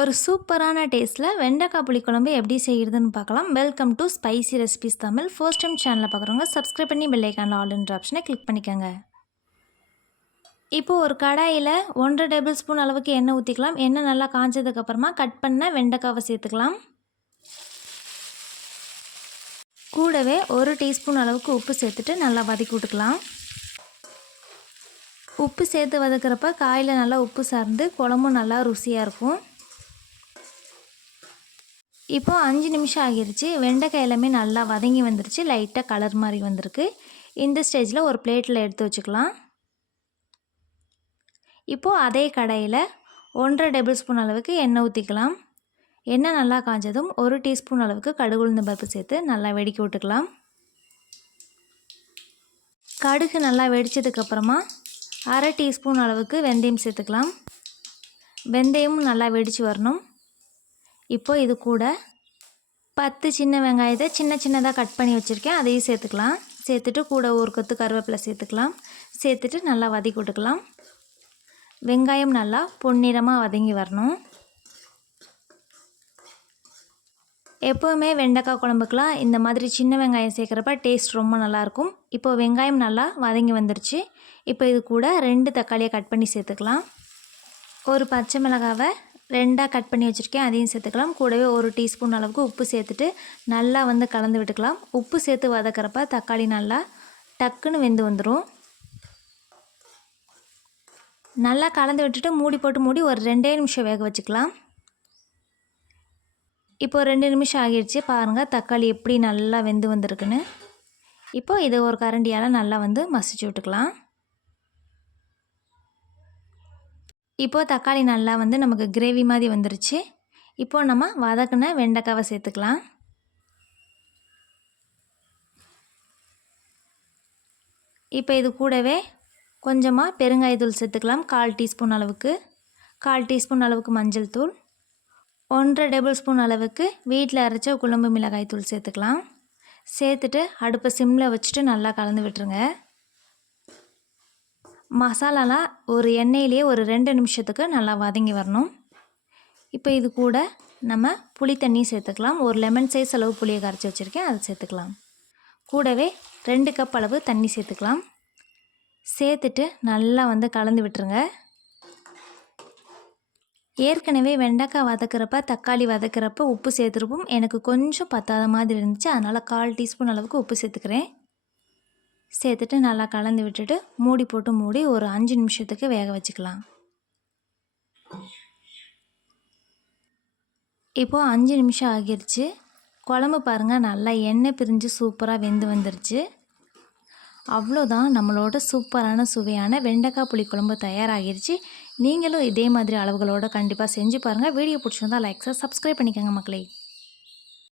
ஒரு சூப்பரான டேஸ்ட்டில் வெண்டைக்காய் புளிக்குழம்பு எப்படி செய்கிறதுன்னு பார்க்கலாம். Welcome to spicy recipes Tamil. First time சேனலில் பார்க்குறவங்க சப்ஸ்கிரைப் பண்ணி பெல் ஐக்கானில் ஆல்ன்ற ஆப்ஷனை கிளிக் பண்ணிக்கோங்க. இப்போது ஒரு கடாயில் 1.5 டேபிள் ஸ்பூன் அளவுக்கு எண்ணெய் ஊற்றிக்கலாம். எண்ணெய் நல்லா காஞ்சதுக்கப்புறமா கட் பண்ண வெண்டைக்காவை சேர்த்துக்கலாம். கூடவே 1 டீஸ்பூன் அளவுக்கு உப்பு சேர்த்துட்டு நல்லா வதக்கி விட்டுக்கலாம். உப்பு சேர்த்து வதக்கிறப்ப காயில் நல்லா உப்பு சார்ந்து குழம்பும் நல்லா ருசியாக இருக்கும். இப்போது 5 நிமிஷம் ஆகிருச்சு. வெண்டைக்காய் எல்லாமே நல்லா வதங்கி வந்துருச்சு. லைட்டாக கலர் மாதிரி வந்திருக்கு. இந்த ஸ்டேஜில் ஒரு பிளேட்டில் எடுத்து வச்சுக்கலாம். இப்போது அதே கடாயில் 1.5 டேபிள் ஸ்பூன் அளவுக்கு எண்ணெய் ஊற்றிக்கலாம். எண்ணெய் நல்லா காஞ்சதும் 1 டீஸ்பூன் அளவுக்கு கடுகு உளுந்தம் பருப்பு சேர்த்து நல்லா வெடிக்க விட்டுக்கலாம். கடுகு நல்லா வெடித்ததுக்கப்புறமா 1/2 டீஸ்பூன் அளவுக்கு வெந்தயம் சேர்த்துக்கலாம். வெந்தயமும் நல்லா வெடித்து வரணும். இப்போ இது கூட 10 சின்ன வெங்காயத்தை சின்னதாக கட் பண்ணி வச்சுருக்கேன். அதையும் சேர்த்துக்கலாம். சேர்த்துட்டு கூட ஒரு கொத்து கருவேப்பிலை சேர்த்துக்கலாம். சேர்த்துட்டு நல்லா வதக்கி விட்டுக்கலாம். வெங்காயம் நல்லா பொன்னிறமாக வதங்கி வரணும். எப்போவுமே வெண்டைக்காய் குழம்புக்கெலாம் இந்த மாதிரி சின்ன வெங்காயம் சேர்க்குறப்ப டேஸ்ட் ரொம்ப நல்லாயிருக்கும். இப்போ வெங்காயம் நல்லா வதங்கி வந்துருச்சு. இப்போ இது கூட 2 தக்காளியை கட் பண்ணி சேர்த்துக்கலாம். ஒரு பச்சை மிளகாவை 2ஆக கட் பண்ணி வச்சுருக்கேன். அதையும் சேர்த்துக்கலாம். கூடவே 1 டீஸ்பூன் அளவுக்கு உப்பு சேர்த்துட்டு நல்லா கலந்து விட்டுக்கலாம். உப்பு சேர்த்து வதக்கிறப்ப தக்காளி நல்லா டக்குன்னு வெந்து வந்துடும். நல்லா கலந்து விட்டுட்டு மூடி போட்டு ஒரு 2 நிமிஷம் வேக வச்சுக்கலாம். இப்போது 2 நிமிஷம் ஆகிடுச்சு. பாருங்கள் தக்காளி எப்படி நல்லா வெந்து வந்திருக்குன்னு. இப்போது இதை ஒரு கரண்டியால் நல்லா மசிச்சு விட்டுக்கலாம். இப்போது தக்காளி நல்லா நமக்கு கிரேவி மாதிரி வந்துருச்சு. இப்போது நம்ம வதக்கின வெண்டைக்காவை சேர்த்துக்கலாம். இப்போ இது கூடவே கொஞ்சமாக பெருங்காயத்தூள் சேர்த்துக்கலாம். 1/4 டீஸ்பூன் அளவுக்கு. 1/4 டீஸ்பூன் அளவுக்கு மஞ்சள் தூள். 1.5 டேபிள் ஸ்பூன் அளவுக்கு வீட்டில் அரைச்ச குழம்பு மிளகாய் தூள் சேர்த்துக்கலாம். சேர்த்துட்டு அடுப்பை சிம்மில் வச்சுட்டு நல்லா கலந்து விட்டுருங்க. மசாலாலாம் ஒரு எண்ணெயிலேயே ஒரு 2 நிமிஷத்துக்கு நல்லா வதங்கி வரணும். இப்போ இது கூட நம்ம புளி தண்ணி சேர்த்துக்கலாம். ஒரு லெமன் சைஸ் அளவு புளியை கரைச்சி வச்சுருக்கேன். அதை சேர்த்துக்கலாம். கூடவே 2 கப் அளவு தண்ணி சேர்த்துக்கலாம். சேர்த்துட்டு நல்லா கலந்து விட்டுருங்க. ஏற்கனவே வெண்டைக்காய் வதக்கிறப்ப தக்காளி வதக்கிறப்ப உப்பு சேர்த்துருப்போம். எனக்கு கொஞ்சம் பத்தாத மாதிரி இருந்துச்சு. அதனால் 1/4 டீஸ்பூன் அளவுக்கு உப்பு சேர்த்துக்கிறேன். சேர்த்துட்டு நல்லா கலந்து விட்டுட்டு மூடி ஒரு 5 நிமிஷத்துக்கு வேக வச்சுக்கலாம். இப்போது 5 நிமிஷம் ஆகிருச்சு. குழம்பு பாருங்கள் நல்லா எண்ணெய் பிரிஞ்சு சூப்பராக வெந்து வந்துருச்சு. அவ்வளோதான், நம்மளோட சூப்பரான சுவையான வெண்டைக்காய் புளிக்குழம்பு தயாராகிருச்சு. நீங்களும் இதே மாதிரி அளவுகளோடு கண்டிப்பாக செஞ்சு பாருங்கள். வீடியோ பிடிச்சிருந்தால் லைக்ஸை சப்ஸ்கிரைப் பண்ணிக்கோங்க மக்களே.